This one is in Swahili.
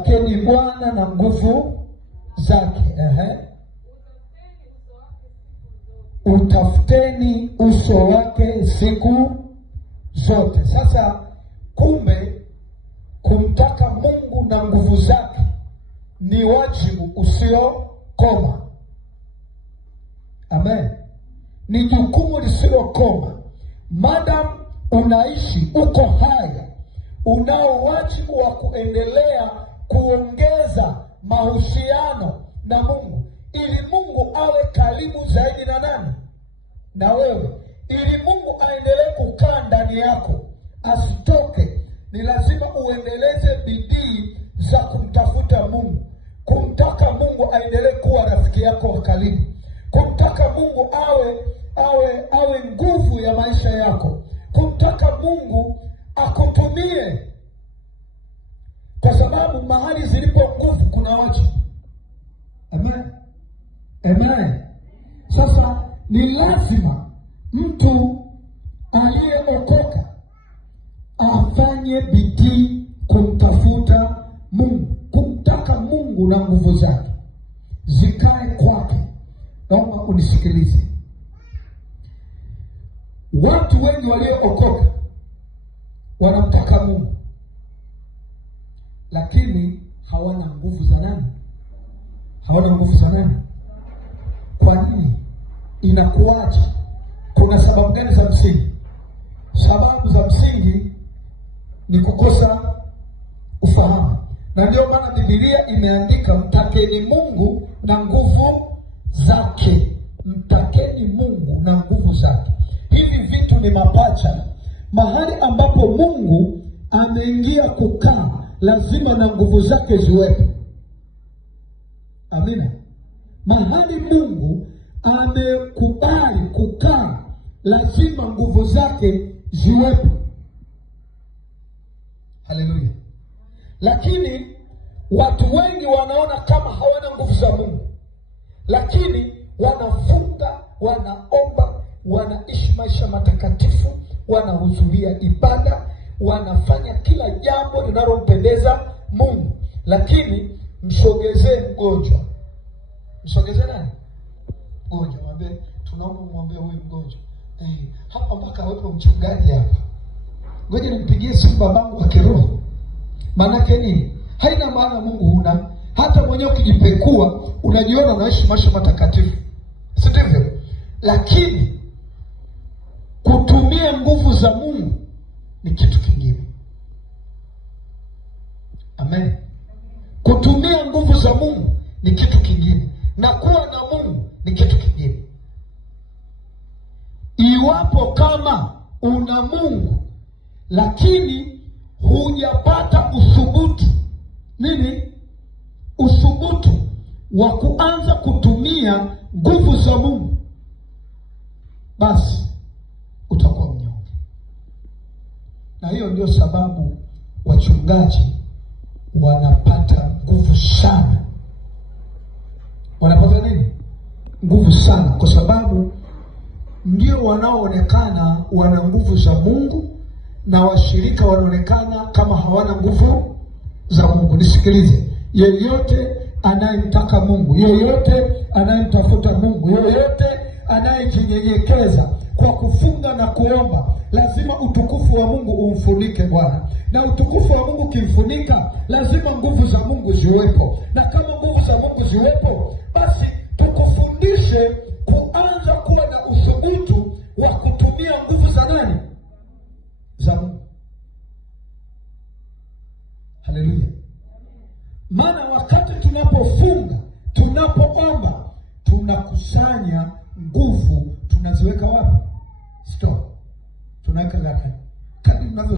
Mtakeni Bwana na nguvu zake. Utafuteni uso wake siku zote. Sasa kumbe kumtaka Mungu na nguvu zake ni wajibu usiokoma. Amen. Ni jukumu lisilokoma. Madam unaishi, uko hai, unao wajibu wa kuendelea kuongeza mahusiano na Mungu, ili Mungu awe karibu zaidi na nani? Na wewe. Ili Mungu aendelee kukaa ndani yako, asitoke, ni lazima uendeleze bidii za kumtafuta Mungu. Kumtaka Mungu aendelee kuwa rafiki yako wa karibu. Kumtaka Mungu awe nguvu ya maisha yako. Kumtaka Mungu akutumie, kwa sababu mahali zilipo nguvu kuna watu. Amen. Amen. Sasa ni lazima mtu aliyeokoka afanye bidii kumtafuta Mungu, kumtaka Mungu na nguvu zake zikae kwake. Naomba unisikilize. Watu wengi waliookoka wanamtaka Mungu, lakini hawana nguvu za nani? Hawana nguvu za nani? Kwa nini? Inakuwaje? Kuna sababu gani za msingi? Sababu za msingi ni kukosa ufahamu. Na ndio maana Biblia imeandika mtakeni Mungu na nguvu zake. Mtakeni Mungu na nguvu zake. Hivi vitu ni mapacha. Mahali ambapo Mungu ameingia kukaa, lazima na nguvu zake ziwepo. Amina. Mahali Mungu amekubali kukaa, lazima nguvu zake ziwepo. Haleluya. Lakini watu wengi wanaona kama hawana nguvu za Mungu, lakini wanafunga, wanaomba, wanaishi maisha matakatifu, wanahudhuria ibada, wanafanya kila jambo linalompendeza Mungu, lakini msogezee mgonjwa. Msogezee nani? Mgonjwa. Mwambie tunaomba muombe huyu mgonjwa. Hapa mpaka wewe mchungaji hapa. Ngoja nimpigie simu babangu wa kiroho. Maana nini? Haina maana Mungu huna. Hata mwenyewe ukijipekua unajiona unaishi maisha matakatifu. Si ndivyo? Lakini kutumia nguvu za Mungu ni kitu kingine. Amen. Kutumia nguvu za Mungu ni kitu kingine, na kuwa na Mungu ni kitu kingine. Iwapo kama una Mungu lakini hujapata uthubutu, nini? Uthubutu wa kuanza kutumia nguvu za Mungu, basi utakuwa mnyonge. Na hiyo ndio sababu wachungaji wanapata nguvu sana. Wanapata nini? Nguvu sana, kwa sababu ndio wanaoonekana wana nguvu za Mungu, na washirika wanaonekana kama hawana nguvu za Mungu. Nisikilize, yeyote anayemtaka Mungu, yeyote anayemtafuta Mungu, yeyote anayejinyenyekeza kwa kufunga na kuomba, lazima utukufu wa Mungu umfunike Bwana. Na utukufu wa Mungu kimfunika, lazima nguvu za Mungu ziwepo. Na kama nguvu za Mungu ziwepo, basi tukufundishe kuanza kuwa na uthubutu wa kutumia nguvu za nani? Za Mungu. Haleluya. Maana wakati tunapofunga, tunapoomba, tunakusanya nguvu, tunaziweka wapi? Stop. Tunaweka gani?